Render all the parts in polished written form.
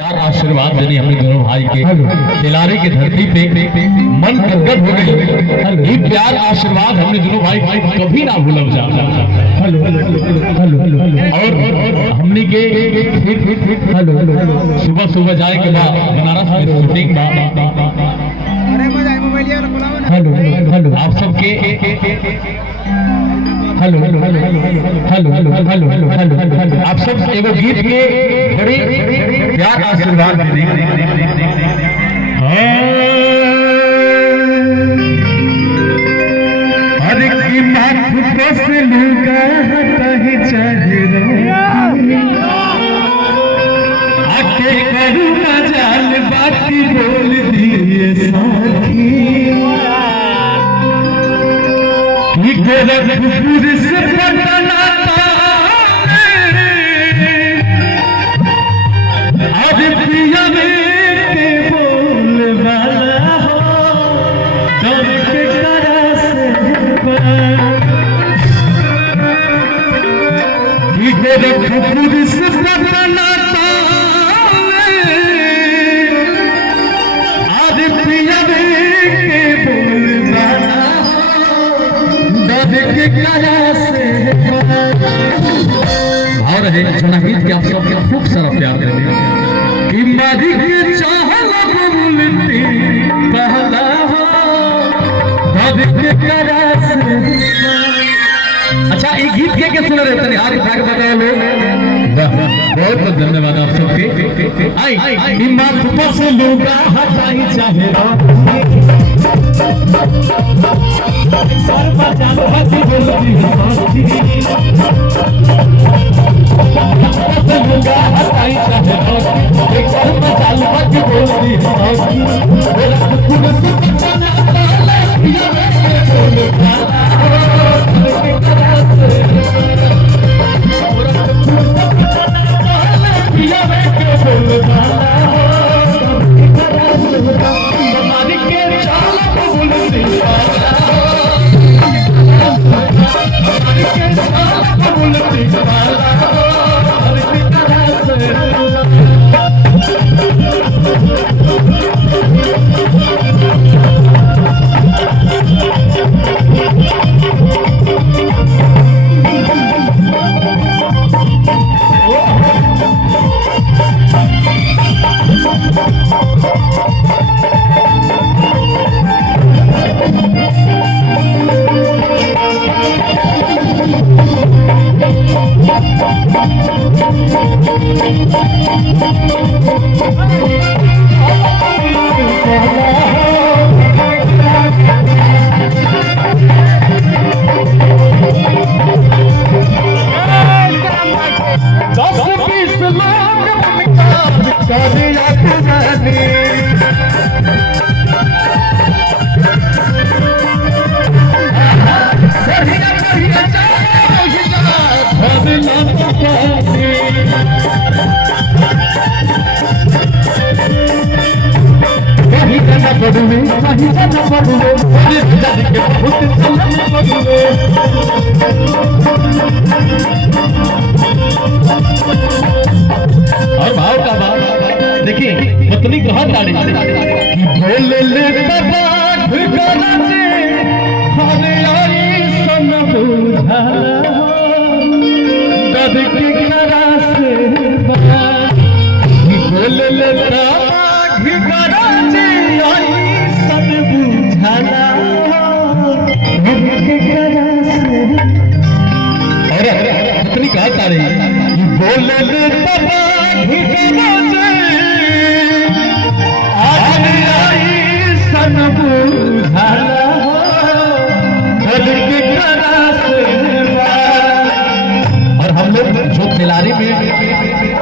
यार आशीर्वाद देने हमने दोनों भाई के तिलारी की धरती पे मन गदगद हो गई। ये प्यार आशीर्वाद हमने दोनों भाई कभी ना भूलब जा। और हमने के सुबह सुबह जाए के बाद बनारस में शूटिंग आप सबके हेलो आप सब एगो गीत के बड़े प्यार आशीर्वाद दे अरे की माथ बस लूगा तही आके करू ना जान बाकी बोल दिए साथी गोरखपुर से पटना आज पिया के बोल वाला हो दम के करा से गोरखपुर से पटना आज पिया के बोल वाला भाव रहे गीत के आप सबके खूब सारा प्यार देने कि मारी के चाहल बोलती पहला हो दब के करा से। अच्छा ये गीत के सुन रहे थे यार भाग बताए लोग बहुत बहुत धन्यवाद आप सबके। आई कि माथ बस लूगा हटाई चाहे और भाव का भाव देखिए पत्नी कहा ताड़ी कि बोल ले तबाठ गलजे हरे आई सन बुझा दब के करा से बना कि बोल ले तबाठ गलजे आई सन बुझाना दब के करा से। और पत्नी कहा ताड़ी कि बोल ले तबाठ गलजे और हम लोग जो तिलारी में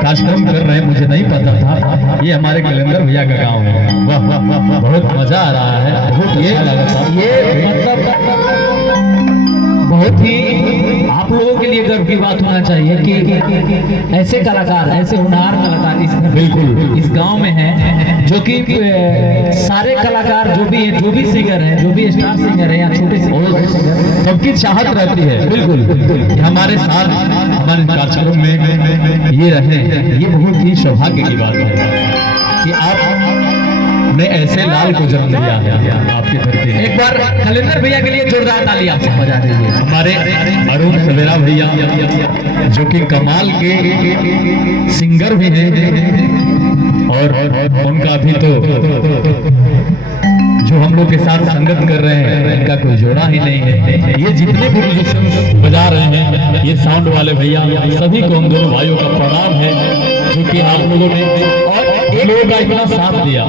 कार्यक्रम कर रहे हैं मुझे नहीं पता था ये हमारे कैलेंडर भैया का गांव है। वाह वाह वाह बहुत मजा आ रहा है। बहुत ये लगा था ये मतलब बहुत ही आप लोगों के लिए गर्व की बात होना चाहिए कि ऐसे कलाकार ऐसे होनहार कलाकार बिल्कुल इस गांव में हैं जो जो कि सारे कलाकार जो भी सिंगर हैं, जो भी स्टार सिंगर हैं या छोटे सिंगर, सबकी चाहत रहती है बिल्कुल हमारे साथ हमारे कार्यक्रम में ये रहे। ये बहुत ही सौभाग्य की बात है कि आपने ऐसे लाल को जन्म दिया है आपकी धरती में। एक बार कलेंदर भैया के लिए जोरदार ताली आप सब बजा दीजिए। हमारे अरुण सवेरा भैया जो कि कमाल के सिंगर भी हैं और उनका भी तो जो हम लोग के साथ संगत कर रहे हैं इनका कोई जोड़ा ही नहीं है। ये जितने भी म्यूजिशियन बजा रहे हैं, ये साउंड वाले भैया, सभी को हम दोनों भाइयों का प्रणाम है जो कि आप लोगों ने और इन लोगों का इतना साथ दिया।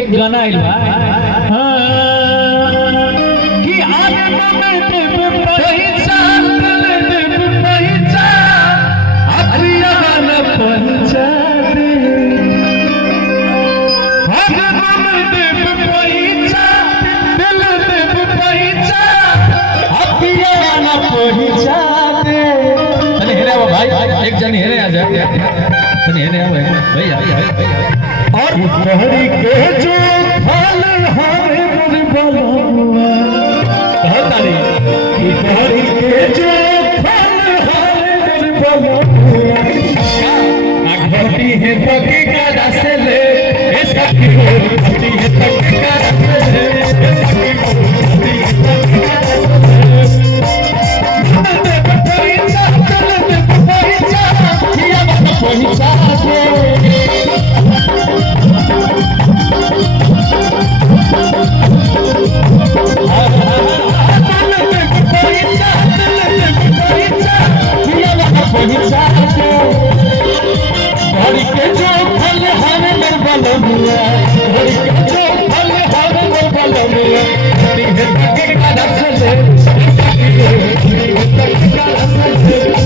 एक गाना आइल बा कि भाई एक जन हेरे आ जाए हेरे आ भैया और तोहरी के जो फल हरे मुझ बलुआ कहतारी कि तोहरी के जो फल हरे मुझ बलुआ घटी है पकी का रस ले ऐसा की घटी है पकी का रस ले ऐसा की घटी है पकी का रस Thank you.